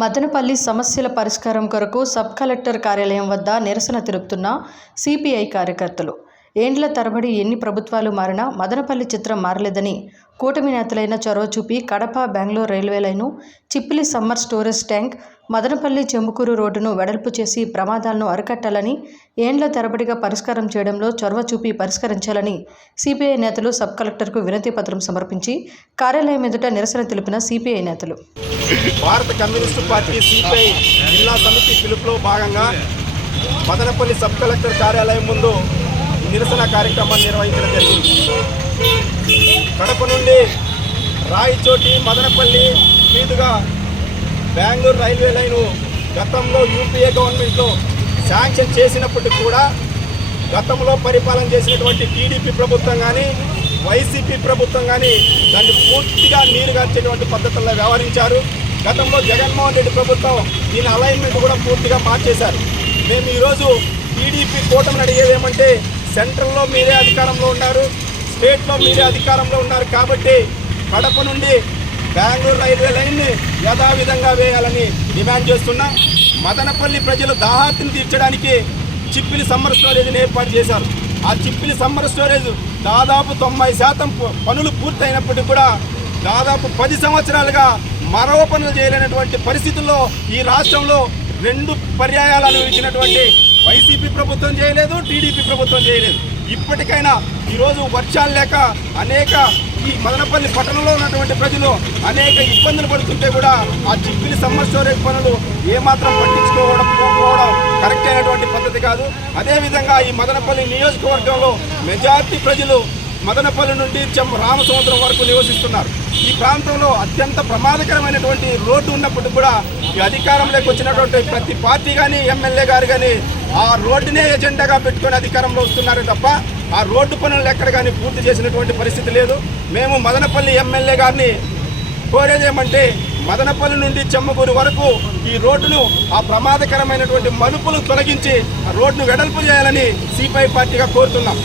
మదనపల్లి సమస్యల పరిష్కారం కొరకు సబ్ కలెక్టర్ కార్యాలయం వద్ద నిరసన తెలుపుతున్న సిపిఐ కార్యకర్తలు. ఏండ్ల తరబడి ఎన్ని ప్రభుత్వాలు మారినా మదనపల్లి చిత్రం మారలేదని కూటమి నేతలైన చొరవ చూపి Kadapa Bengaluru railway line, Chippili summer storage tank, Madanapalle Chembukur రోడ్డును వెడల్పు చేసి ప్రమాదాలను అరికట్టాలని, ఏండ్ల తరబడిగా పరిష్కారం చేయడంలో చొరవ చూపి పరిష్కరించాలని సిపిఐ నేతలు సబ్ కలెక్టర్కు వినతి పత్రం సమర్పించి కార్యాలయం ఎదుట నిరసన తెలిపిన సిపిఐ నేతలు. భారత కమ్యూనిస్టు పార్టీ సిపిఐ జిల్లా సమితి పిలుపులో భాగంగా మదనపల్లి సబ్ కలెక్టర్ కార్యాలయం ముందు నిరసన కార్యక్రమాన్ని నిర్వహించడం జరిగింది. కడప నుండి రాయచోటి మదనపల్లి మీదుగా బెంగళూరు రైల్వే లైను గతంలో యూపీఏ గవర్నమెంట్లో శాంక్షన్ చేసినప్పటికీ కూడా గతంలో పరిపాలన చేసినటువంటి టీడీపీ ప్రభుత్వం కానీ వైసీపీ ప్రభుత్వం కానీ దాన్ని పూర్తిగా నీరుగార్చేటువంటి పద్ధతుల్లో వ్యవహరించారు. గతంలో జగన్మోహన్ రెడ్డి ప్రభుత్వం దీని అలైన్మెంట్ కూడా పూర్తిగా మార్చేశారు. మేము ఈరోజు టీడీపీ కూటమిని అడిగేది ఏమంటే, సెంట్రల్లో మీరే అధికారంలో ఉన్నారు, స్టేట్లో మీరే అధికారంలో ఉన్నారు కాబట్టి కడప నుండి బెంగళూరు రైల్వే లైన్ని యథావిధంగా వేయాలని డిమాండ్ చేస్తున్నా. మదనపల్లి ప్రజలు దాహార్తిని తీర్చడానికి చిప్పిలి సమ్మర్ స్టోరేజ్ని ఏర్పాటు చేశారు. ఆ చిప్పిలి సమ్మర్ స్టోరేజ్ దాదాపు 90% పనులు పూర్తయినప్పటికీ కూడా దాదాపు 10 సంవత్సరాలుగా మరో పనులు చేయలేనటువంటి పరిస్థితుల్లో ఈ రాష్ట్రంలో 2 పర్యాయాలు అనుభవించినటువంటి వైసీపీ ప్రభుత్వం చేయలేదు, టీడీపీ ప్రభుత్వం చేయలేదు. ఇప్పటికైనా ఈరోజు వర్షాలు లేక అనేక ఈ మదనపల్లి పట్టణంలో ఉన్నటువంటి ప్రజలు అనేక ఇబ్బందులు పడుతుంటే కూడా ఆ చిప్పిలి సమ్మర్ స్టోరేజ్ పనులు ఏమాత్రం పట్టించుకోవడం కరెక్ట్ అయినటువంటి పద్ధతి కాదు. అదేవిధంగా ఈ మదనపల్లి నియోజకవర్గంలో మెజార్టీ ప్రజలు మదనపల్లి నుండి రామసముద్రం వరకు నివసిస్తున్నారు. ఈ ప్రాంతంలో అత్యంత ప్రమాదకరమైనటువంటి రోడ్డు ఉన్నప్పటికీ కూడా ఈ అధికారంలోకి వచ్చినటువంటి ప్రతి పార్టీ కానీ ఎమ్మెల్యే గారు కానీ ఆ రోడ్డునే ఎజెండాగా పెట్టుకొని అధికారంలో వస్తున్నారు తప్ప ఆ రోడ్డు పనులు ఎక్కడ కానీ పూర్తి చేసినటువంటి పరిస్థితి లేదు. మేము మదనపల్లి ఎమ్మెల్యే గారిని కోరేదేమంటే, మదనపల్లి నుండి చెమ్మకూరు వరకు ఈ రోడ్డును ఆ ప్రమాదకరమైనటువంటి మలుపులు తొలగించి ఆ రోడ్డును వెడల్పు చేయాలని సిపిఐ పార్టీగా కోరుతున్నాం.